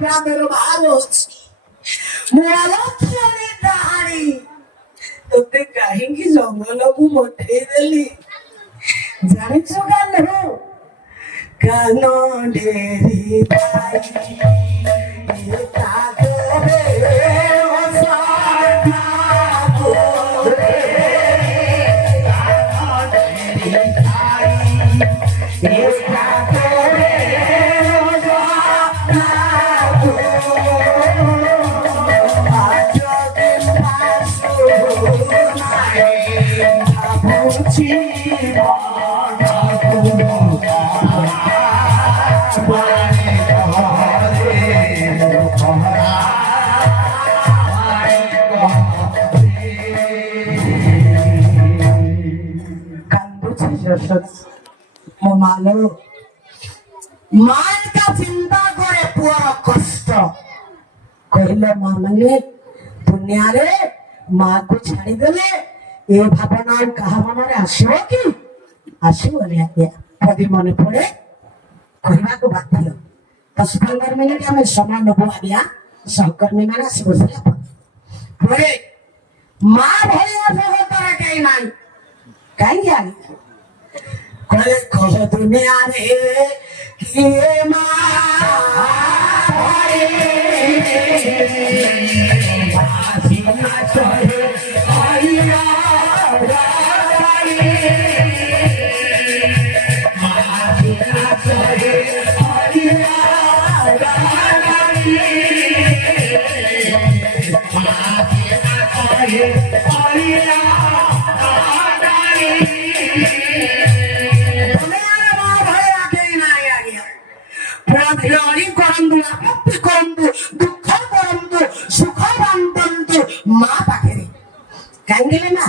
প্রাণের ভারত তোকে কাহিঁকি জঙ্গলକୁ ପଠେଇ ଦେଲି ଜାଣିଛୁ କାନ କାନ ଡେରି মায়ের কা চিন্তা করে পুয়ার কষ্ট কহিলে মা মানে দুনিয়ারে মাকে ছাড়িদেলে এ ভাবনা কাহা মନରେ ଆସିବ କି ଆସିବନି ଆଜ୍ଞା ପଦି ମନେ ପଡେ କହିବାକୁ ବାଧ୍ୟ 10-15 ମିନିଟ ଆମେ ସମୟ ନେବୁ ଆଜ୍ଞା ସହକର୍ମୀ ମାନେ ଆସି ବସିଲା ପରେ ମା ଭଳିଆ ଜଗତର କେହି ନାହିଁ କାହିଁକି ଆଜ୍ଞା କହିଲେ କହ ଦୁନିଆରେ କିଏ ମା কাঙ্গিলে না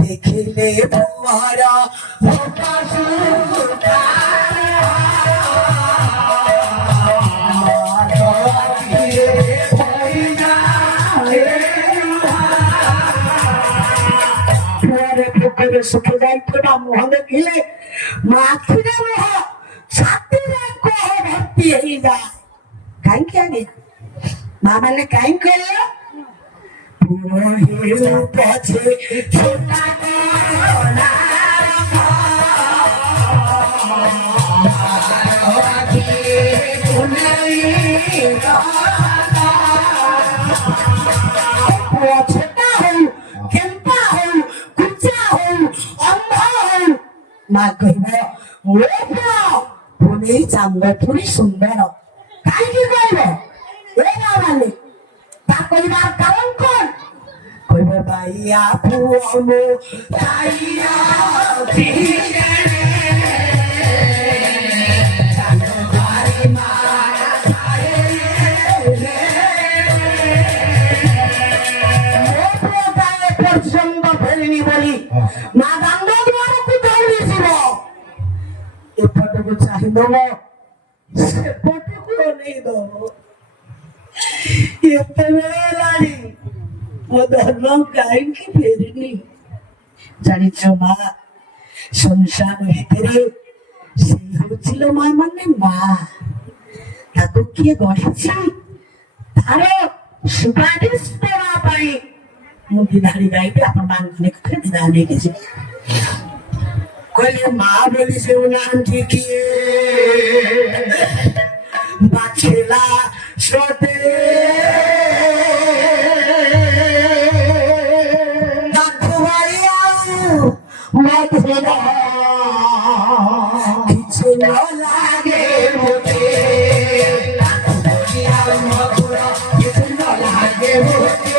দেখিলে পুয়ারা সুখে যাইতোটা মুহ দেখিলে মাখিরে মুহ ছাতিরে কহ ভর্তি হয়ে যায় কাহিଁକି ଆଜ୍ଞା ମା ମାନେ କାହିଁକି କହିଲେ পছে ছোটা ছোটা হও কেম্পা হও কুচা হও অন্ধ হও মা কহিব পুনি চান্দ পুরি সুন্দর কাহিଁକି କହିବ ଏ ମା ମାନେ তা কইবার কারণ কোন কইব ভাইয়া পুয়ামু ভাইয়া দিলে জানো বাড়ি মায়া ছায়ে রে মোটায় পর্যন্ত ফেরিনি বলি মা গাঙ্গ দুয়ারକୁ দৌড়িছিল এপটକୁ চাহিদব সেপটକୁ অনেই দব ଏତେବେଳେ ହେଲାଣି ମୋ ଧର୍ମ କାହିଁକି ଫେରିନି ଜାଣିଛ ମା ସଂସାର ଭିତରେ ସେଇ ହଉছিল ମା ମାନେ ମା ତାକୁ କିଏ ଗଢିଛି ତାର ସୁପାରିଶ ଦେବା ପାଇଁ ମୁଁ ବିଧାରୀ ଗାଇକି ଆପଣ ମାନେ ବିଦାୟ ନେଇକି ଯିବି କହିଲେ ମା ବୋଲି ଶୁଣୁନାହାନ୍ତି କିଏ বাছিলা সতে কিছু লাগে মতে কিছু লাগে মতে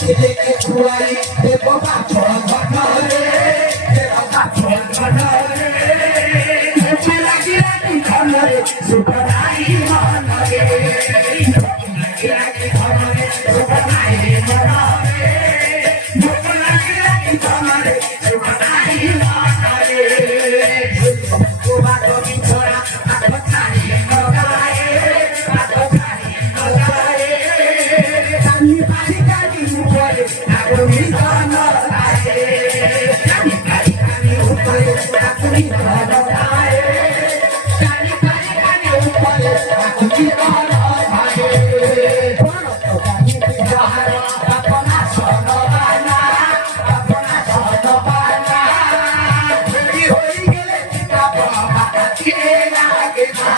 ছেলেকে ছুয়াই দেব পাথর ঘটরে দেব পাথর ঘটরে মুখে লাগি লাগি ঘটরে সুপরাই মনরে লাগি লাগি ঘটরে সুপরাই মনরে মুখে লাগি লাগি ঘটরে সুপরাই মনরে গোবা গোবি ছড়া আতছাই নগায়ে আতছাই নগায়ে কানি পানি কানি উপরে আগুনি ধনরায়ে কানি পানি কানি উপরে আগুনি ধনরায়ে কানি পানি কানি উপরে আগুনি ধনরায়ে পরত কানি যাহার আপনা সনবানা আপনা সনবানা হরি হরি গেলে চিতা বাবা কে লাগে না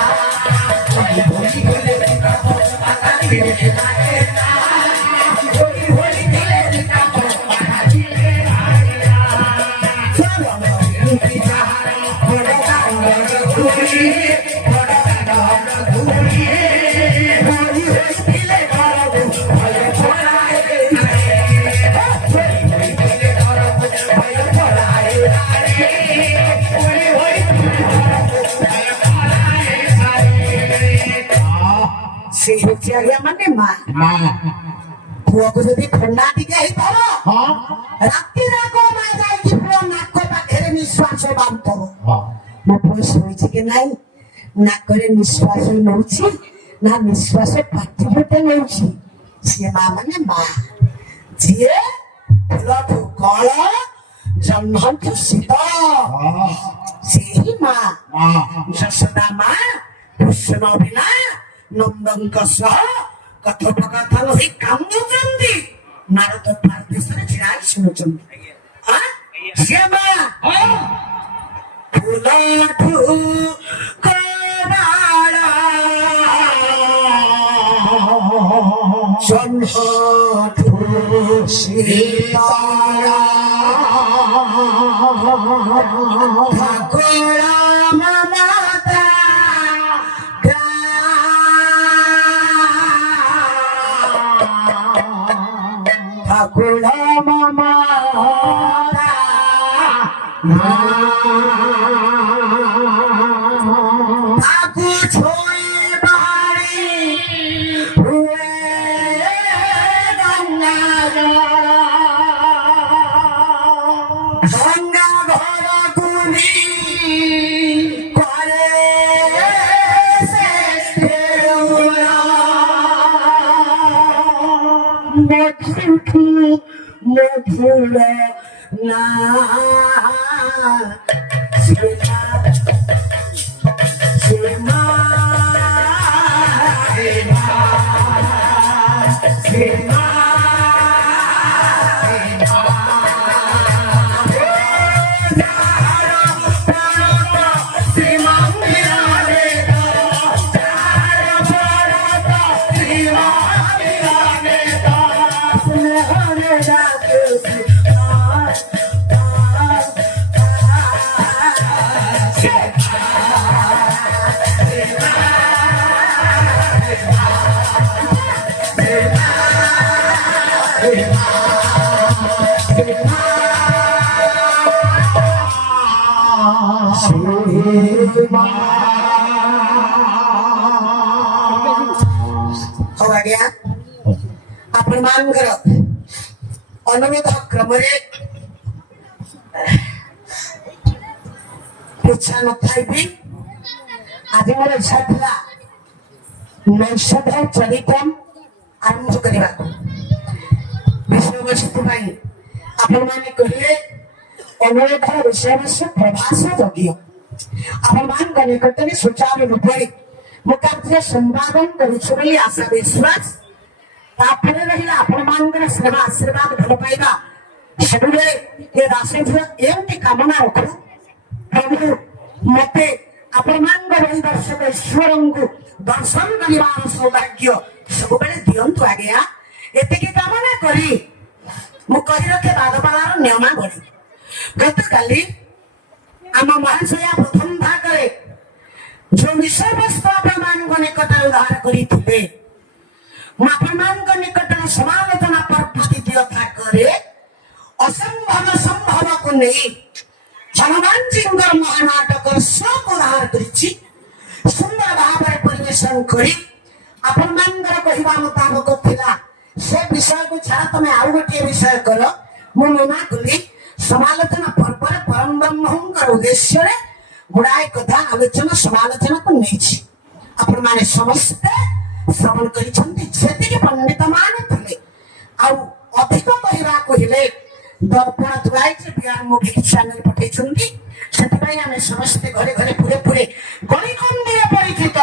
হরি হরি গেলে চিতা বাবা কে লাগে না হরি হরি গেলে চিতা বাবা কে লাগে না চলো মুক্তি যাহার বড় গাঙ্গ ঘুরি বড় গাঙ্গ ঘুরি হরি হরি গেলে করব ভয় পড়ায় রে হরি হরি গেলে করব ভয় পড়ায় রে হরি হরি সেই হচ্ছে আগে মানে মা পুଅକୁ ଯଦି ଥଣ୍ଡା ଟିକେ ହେଇଥିବ ରାତି ଯାକ ମା ଯାଇକି ପୁଅ ନାକ ପାଖରେ ନିଶ୍ୱାସ ବାନ୍ଧୁଥିବ ମୋ ପୁଅ ଶୋଇଛି କି ନାଇଁ ନାକରେ ନିଶ୍ୱାସ ନଉଛି ନା ନିଶ୍ୱାସ ପାଟି ପଟେ ନଉଛି ସିଏ ମା ମାନେ ମା ଯିଏ ଫୁଲଠୁ କଳ ଜହ୍ନଠୁ ଶୀତ ସେହି ମା ଯଶୋଦା ମା କୃଷ୍ଣ ବିନା ନନ୍ଦଙ୍କ ସହ কথୋପକଥନ ହୋଇ କାନ୍ଦୁଛନ୍ତି ନାରଦ ପାରଦେଶରେ ଛିଡ଼ା ହେଇ ଶୁଣୁଛନ୍ତି ସିଏ ମା ଫୁଲଠୁ କବାଳ ଜହ୍ନଠୁ ଶୀତଳ ଠାକୁର ମମତା ঠাকুর মামা ঠাকু ছড়ি বাড়ি হুয়ে গঙ্গা গঙ্গা ঘর গুলি করে মধুর না শ্রীমা শ্রীমা শ্রীমা हो गया आपण मान कर अनुरोध क्रमरे इच्छा न थाई आज मोर इच्छा था नैषध चरितम आरंभ करने विषय वस्तु आपण माने कहिए अनुरोध विषय प्रभास यज्ञ आपण मान निकटने सुचारू रूपे मुख्य संवादन करी आशा विश्वास तापर रहा आपण मान सेवा आशीर्वाद भल पाइबा सब ये राशि एमती कामना रखु प्रभु मते आपण मान दर्शक ईश्वर को दर्शन कर सौभाग्य सब दिंतु आज्ञा एति कामना करी मुझे रखे बादपालार नियमा बड़ी गत काली आम महाशया प्रथम भाग जो विषय वस्तु आपण निकट उद्धार करते निकट समालोचना पर द्वितीय था ମାସରେ ଅସମ୍ଭବ ସମ୍ଭବକୁ ନେଇ ହନୁମାନଜୀଙ୍କର ମହାନାଟକର ସବୁ ବାହାର କରିଛି ସୁନ୍ଦର ଭାବରେ ପରିବେଷଣ କରି ଆପଣମାନଙ୍କର କହିବା ମୁତାବକ ଥିଲା ସେ ବିଷୟକୁ ଛାଡ ତମେ ଆଉ ଗୋଟିଏ ବିଷୟ କର ମୁଁ ମନା କଲି ସମାଲୋଚନା ପର୍ବରେ ପରମ ବ୍ରହ୍ମଙ୍କର ଉଦ୍ଦେଶ୍ୟରେ ଗୁଡାଏ କଥା ଆଲୋଚନା ସମାଲୋଚନାକୁ ନେଇଛି ଆପଣମାନେ ସମସ୍ତେ ଶ୍ରବଣ କରିଛନ୍ତି ସେତିକି ପଣ୍ଡିତ ମାନେ ଥିଲେ ଆଉ ଅଧିକ କହିବାକୁ ହେଲେ ଦର୍ପଣ ଥୁଆଇଛି ବିହାର ମୁଭି ଚ୍ୟାନେଲ ପଠେଇଛନ୍ତି ସେଥିପାଇଁ ଆମେ ସମସ୍ତେ ଘରେ ଘରେ ପୁରେ ପୁରେ ଗଳିକନ୍ଦିରେ ପରିଚିତ